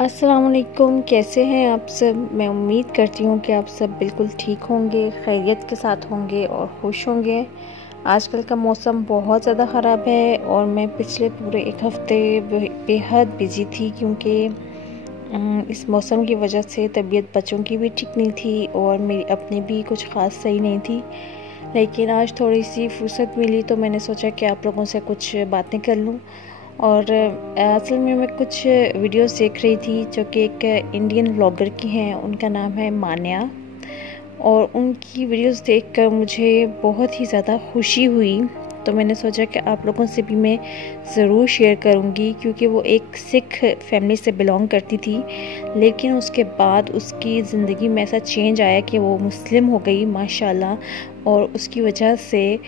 अस्सलाम वालेकुम, कैसे हैं आप सब। मैं उम्मीद करती हूँ कि आप सब बिल्कुल ठीक होंगे, खैरियत के साथ होंगे और खुश होंगे। आजकल का मौसम बहुत ज़्यादा ख़राब है और मैं पिछले पूरे एक हफ़्ते बेहद बिज़ी थी क्योंकि इस मौसम की वजह से तबीयत बच्चों की भी ठीक नहीं थी और मेरी अपनी भी कुछ ख़ास सही नहीं थी। लेकिन आज थोड़ी सी फुर्सत मिली तो मैंने सोचा कि आप लोगों से कुछ बातें कर लूँ। और असल में मैं कुछ वीडियोस देख रही थी जो कि एक इंडियन व्लॉगर की हैं, उनका नाम है मान्या। और उनकी वीडियोस देखकर मुझे बहुत ही ज़्यादा खुशी हुई, तो मैंने सोचा कि आप लोगों से भी मैं ज़रूर शेयर करूंगी क्योंकि वो एक सिख फैमिली से बिलोंग करती थी, लेकिन उसके बाद उसकी ज़िंदगी में ऐसा चेंज आया कि वो मुस्लिम हो गई माशाल्लाह। और उसकी वजह से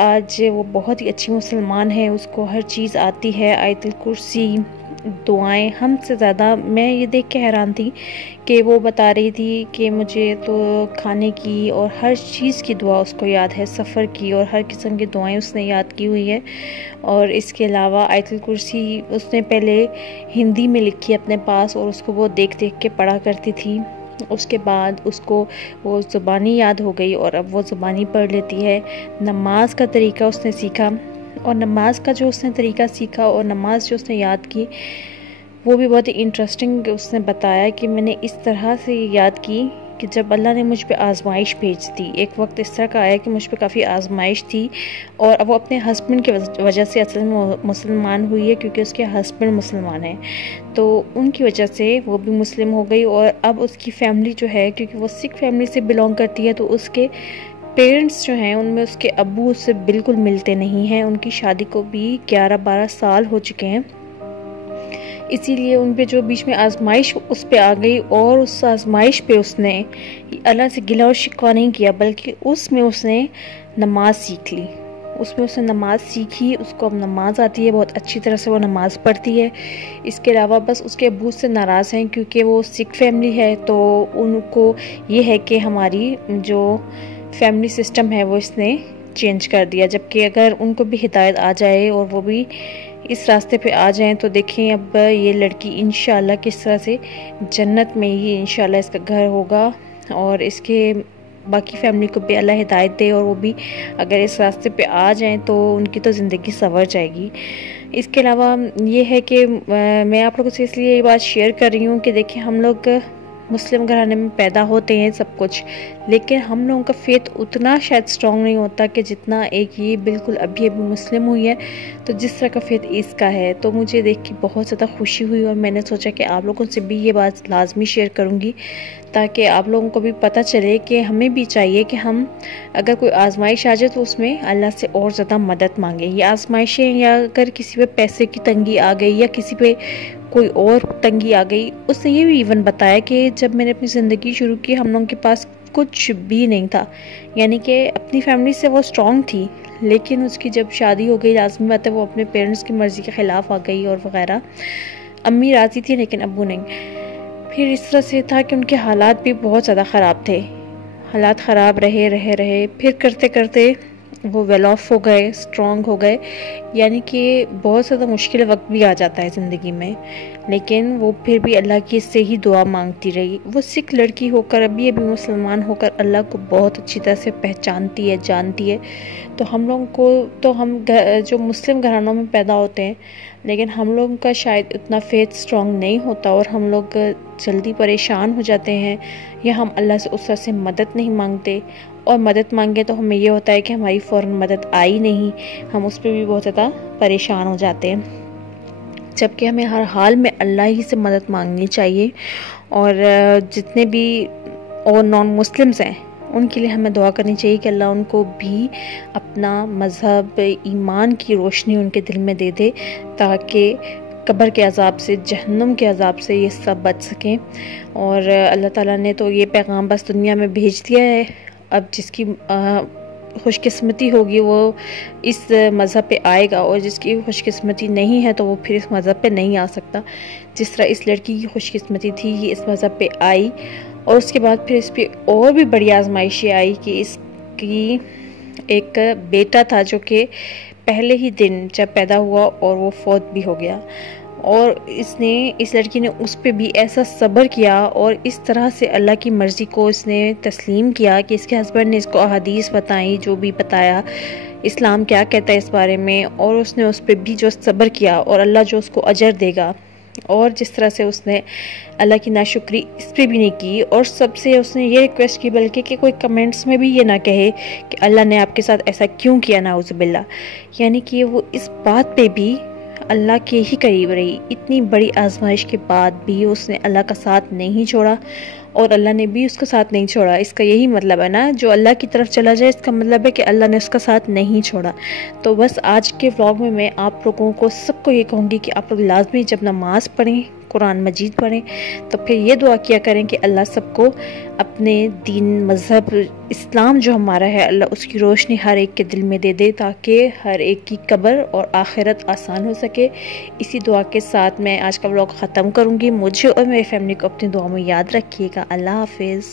आज वो बहुत ही अच्छी मुसलमान है, उसको हर चीज़ आती है, आयतुल कुर्सी, दुआएं। हमसे ज़्यादा मैं ये देख के हैरान थी कि वो बता रही थी कि मुझे तो खाने की और हर चीज़ की दुआ उसको याद है, सफ़र की और हर किस्म की दुआएं उसने याद की हुई है। और इसके अलावा आयतुल कुर्सी उसने पहले हिंदी में लिखी अपने पास और उसको वो देख देख के पढ़ा करती थी। उसके बाद उसको वो ज़ुबानी याद हो गई और अब वो ज़ुबानी पढ़ लेती है। नमाज का तरीका उसने सीखा और नमाज का जो उसने तरीका सीखा और नमाज जो उसने याद की वो भी बहुत ही इंटरेस्टिंग उसने बताया कि मैंने इस तरह से याद की कि जब अल्लाह ने मुझ पे आजमाइश भेज दी, एक वक्त इस तरह का आया कि मुझ पे काफ़ी आजमाइश थी और अब वो अपने हस्बैंड की वजह से असल में मुसलमान हुई है क्योंकि उसके हस्बैंड मुसलमान हैं, तो उनकी वजह से वो भी मुस्लिम हो गई। और अब उसकी फैमिली जो है, क्योंकि वो सिख फैमिली से बिलोंग करती है, तो उसके पेरेंट्स जो हैं उनमें उसके अब्बू उससे बिल्कुल मिलते नहीं हैं। उनकी शादी को भी 11-12 साल हो चुके हैं, इसीलिए उन पे जो बीच में आजमाइश उस पे आ गई और उस आजमाइश पे उसने अल्लाह से गिला और शिकवा नहीं किया, बल्कि उसमें उसने नमाज सीख ली। उसमें उसने नमाज सीखी, उसको अब नमाज आती है, बहुत अच्छी तरह से वो नमाज पढ़ती है। इसके अलावा बस उसके अब्बू से नाराज़ हैं क्योंकि वो सिख फैमिली है, तो उनको ये है कि हमारी जो फैमिली सिस्टम है वो इसने चेंज कर दिया। जबकि अगर उनको भी हिदायत आ जाए और वो भी इस रास्ते पे आ जाएं तो देखें अब ये लड़की इंशाल्लाह किस तरह से जन्नत में ही इंशाल्लाह इसका घर होगा और इसके बाकी फैमिली को भी अल्लाह हिदायत दे और वो भी अगर इस रास्ते पे आ जाएं तो उनकी तो ज़िंदगी संवर जाएगी। इसके अलावा ये है कि मैं आप लोगों से इसलिए ये बात शेयर कर रही हूँ कि देखिए, हम लोग मुस्लिम घराने में पैदा होते हैं सब कुछ, लेकिन हम लोगों का फेथ उतना शायद स्ट्रॉन्ग नहीं होता कि जितना एक ये बिल्कुल अभी अभी मुस्लिम हुई है तो जिस तरह का फेथ इसका है। तो मुझे देख के बहुत ज़्यादा खुशी हुई और मैंने सोचा कि आप लोगों से भी ये बात लाजमी शेयर करूँगी ताकि आप लोगों को भी पता चले कि हमें भी चाहिए कि हम अगर कोई आजमाइश आ जाए तो उसमें अल्लाह से और ज़्यादा मदद मांगे। ये आजमाइशें या अगर किसी पे पैसे की तंगी आ गई या किसी पे कोई और तंगी आ गई, उसने ये भी इवन बताया कि जब मैंने अपनी ज़िंदगी शुरू की हम लोगों के पास कुछ भी नहीं था, यानी कि अपनी फैमिली से वो स्ट्रॉन्ग थी, लेकिन उसकी जब शादी हो गई लाजमी बात है वो अपने पेरेंट्स की मर्ज़ी के ख़िलाफ़ आ गई और वगैरह। अम्मी राज़ी थी लेकिन अब्बू नहीं। फिर इस तरह से था कि उनके हालात भी बहुत ज़्यादा ख़राब थे, हालात ख़राब रहे फिर करते करते वो वेल ऑफ हो गए, स्ट्रॉन्ग हो गए। यानी कि बहुत ज़्यादा मुश्किल वक्त भी आ जाता है ज़िंदगी में, लेकिन वो फिर भी अल्लाह की से ही दुआ मांगती रही। वो सिख लड़की होकर अभी अभी मुसलमान होकर अल्लाह को बहुत अच्छी तरह से पहचानती है, जानती है। तो हम लोगों को तो हम जो मुस्लिम घरानों में पैदा होते हैं, लेकिन हम लोगों का शायद इतना फेथ स्ट्रॉन्ग नहीं होता और हम लोग जल्दी परेशान हो जाते हैं या हम अल्लाह से उस तरह से मदद नहीं मांगते, और मदद मांगे तो हमें ये होता है कि हमारी फ़ौरन मदद आई नहीं, हम उस पर भी बहुत ज़्यादा परेशान हो जाते हैं। जबकि हमें हर हाल में अल्लाह ही से मदद मांगनी चाहिए। और जितने भी और नॉन मुस्लिम्स हैं उनके लिए हमें दुआ करनी चाहिए कि अल्लाह उनको भी अपना मज़हब, ईमान की रोशनी उनके दिल में दे दे ताकि कब्र के अज़ाब से, जहन्नुम के अज़ाब से ये सब बच सकें। और अल्लाह ताला ने तो ये पैगाम बस दुनिया में भेज दिया है, अब जिसकी खुशकिस्मती होगी वो इस मज़हब पे आएगा और जिसकी खुशकिस्मती नहीं है तो वो फिर इस मज़हब पे नहीं आ सकता। जिस तरह इस लड़की की खुशकिस्मती थी, ये इस मज़हब पे आई और उसके बाद फिर इस पर और भी बड़ी आजमाइशें आई कि इसकी एक बेटा था जो कि पहले ही दिन जब पैदा हुआ और वो फौत भी हो गया। और इसने इस लड़की ने उस पर भी ऐसा सब्र किया और इस तरह से अल्लाह की मर्ज़ी को इसने तस्लीम किया कि इसके हस्बैंड ने इसको अहादीस बताई, जो भी बताया इस्लाम क्या कहता है इस बारे में, और उसने उस पर भी जो सब्र किया और अल्लाह जो उसको अजर देगा। और जिस तरह से उसने अल्लाह की नाशुक्री इस पर भी नहीं की, और सबसे उसने ये रिक्वेस्ट की बल्कि कि कोई कमेंट्स में भी ये ना कहे कि अल्लाह ने आपके साथ ऐसा क्यों किया, नाउज़ुबिल्लाह। यानी कि वो इस बात पे भी अल्लाह के ही करीब रही। इतनी बड़ी आजमाइश के बाद भी उसने अल्लाह का साथ नहीं छोड़ा और अल्लाह ने भी उसका साथ नहीं छोड़ा। इसका यही मतलब है ना, जो अल्लाह की तरफ चला जाए इसका मतलब है कि अल्लाह ने उसका साथ नहीं छोड़ा। तो बस आज के व्लॉग में मैं आप लोगों को सबको ये कहूँगी कि आप लोग लाजमी जब नमाज़ पढ़ें, कुरान मजीद पढ़ें, तो फिर ये दुआ किया करें कि अल्लाह सबको अपने दीन मज़हब इस्लाम जो हमारा है, अल्लाह उसकी रोशनी हर एक के दिल में दे दे, ताकि हर एक की कब्र और आखिरत आसान हो सके। इसी दुआ के साथ मैं आज का व्लॉग ख़त्म करूँगी। मुझे और मेरी फैमिली को अपनी दुआ में याद रखिएगा। अल्लाह हाफिज़।